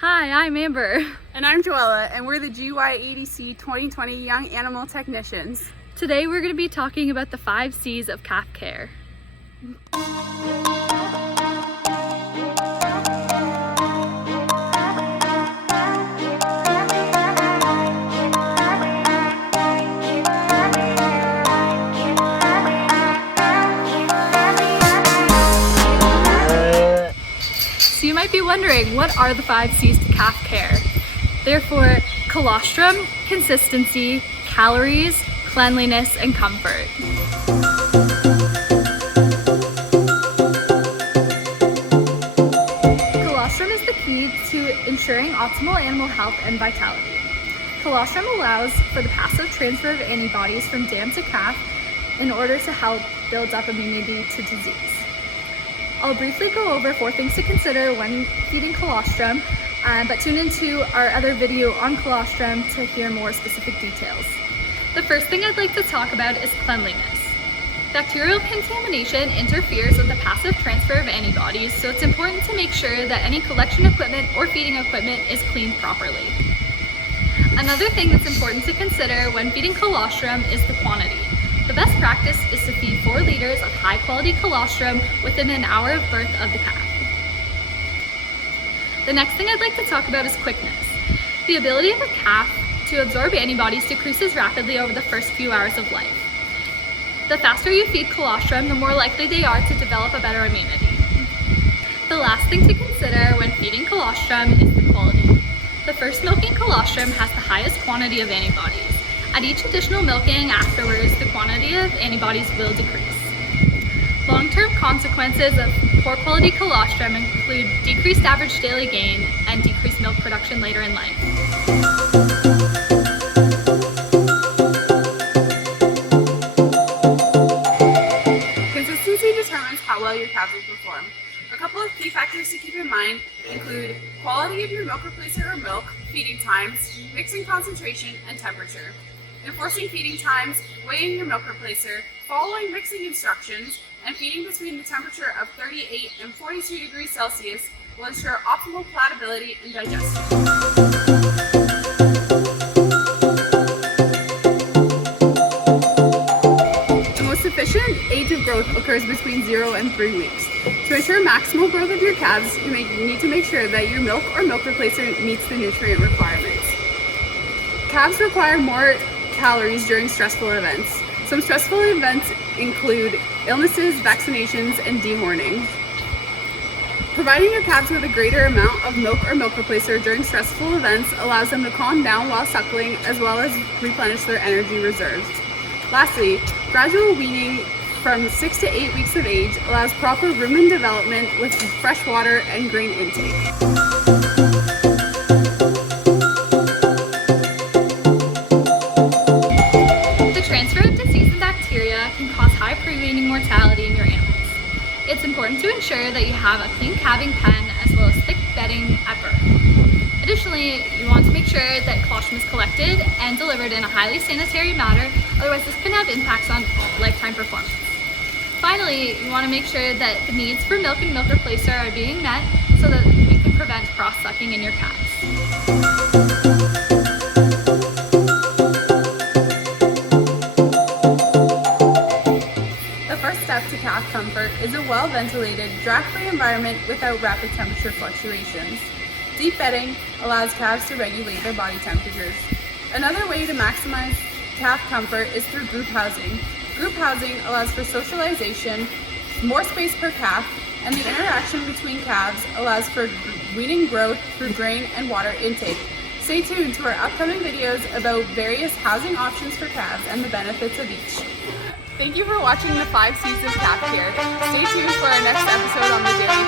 Hi, I'm Amber. And I'm Joella, and we're the GYADC 2020 Young Animal Technicians. Today we're going to be talking about the 5 C's of calf care. So you might be wondering, what are the 5 C's to calf care? Therefore, colostrum, consistency, calories, cleanliness, and comfort. Colostrum is the key to ensuring optimal animal health and vitality. Colostrum allows for the passive transfer of antibodies from dam to calf in order to help build up immunity to disease. I'll briefly go over 4 things to consider when feeding colostrum, but tune into our other video on colostrum to hear more specific details. The first thing I'd like to talk about is cleanliness. Bacterial contamination interferes with the passive transfer of antibodies, so it's important to make sure that any collection equipment or feeding equipment is cleaned properly. Another thing that's important to consider when feeding colostrum is the quantity. The best practice is to feed 4 liters of high-quality colostrum within an hour of birth of the calf. The next thing I'd like to talk about is quickness. The ability of a calf to absorb antibodies decreases rapidly over the first few hours of life. The faster you feed colostrum, the more likely they are to develop a better immunity. The last thing to consider when feeding colostrum is the quality. The first milking colostrum has the highest quantity of antibodies. At each additional milking afterwards, the quantity of antibodies will decrease. Long-term consequences of poor quality colostrum include decreased average daily gain and decreased milk production later in life. Consistency determines how well your calves will perform. A couple of key factors to keep in mind include quality of your milk replacer or milk, feeding times, mixing concentration, and temperature. Enforcing feeding times, weighing your milk replacer, following mixing instructions, and feeding between the temperature of 38 and 42 degrees Celsius will ensure optimal palatability and digestion. The most efficient age of growth occurs between 0 and 3 weeks. To ensure maximal growth of your calves, you need to make sure that your milk or milk replacer meets the nutrient requirements. Calves require more calories during stressful events. Some stressful events include illnesses, vaccinations, and dehorning. Providing your calves with a greater amount of milk or milk replacer during stressful events allows them to calm down while suckling, as well as replenish their energy reserves. Lastly, gradual weaning from 6 to 8 weeks of age allows proper rumen development with fresh water and grain intake. Can cause high pre-weaning mortality in your animals. It's important to ensure that you have a clean calving pen as well as thick bedding at birth. Additionally, you want to make sure that colostrum is collected and delivered in a highly sanitary manner, otherwise this can have impacts on lifetime performance. Finally, you want to make sure that the needs for milk and milk replacer are being met so that we can prevent cross-sucking in your calves. To calf comfort is a well-ventilated, draft-free environment without rapid temperature fluctuations. Deep bedding allows calves to regulate their body temperatures. Another way to maximize calf comfort is through group housing. Group housing allows for socialization, more space per calf, and the interaction between calves allows for weaning growth through grain and water intake. Stay tuned to our upcoming videos about various housing options for calves and the benefits of each. Thank you for watching the 5 C's of calf care. Stay tuned for our next episode on the Dairy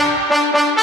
Academy.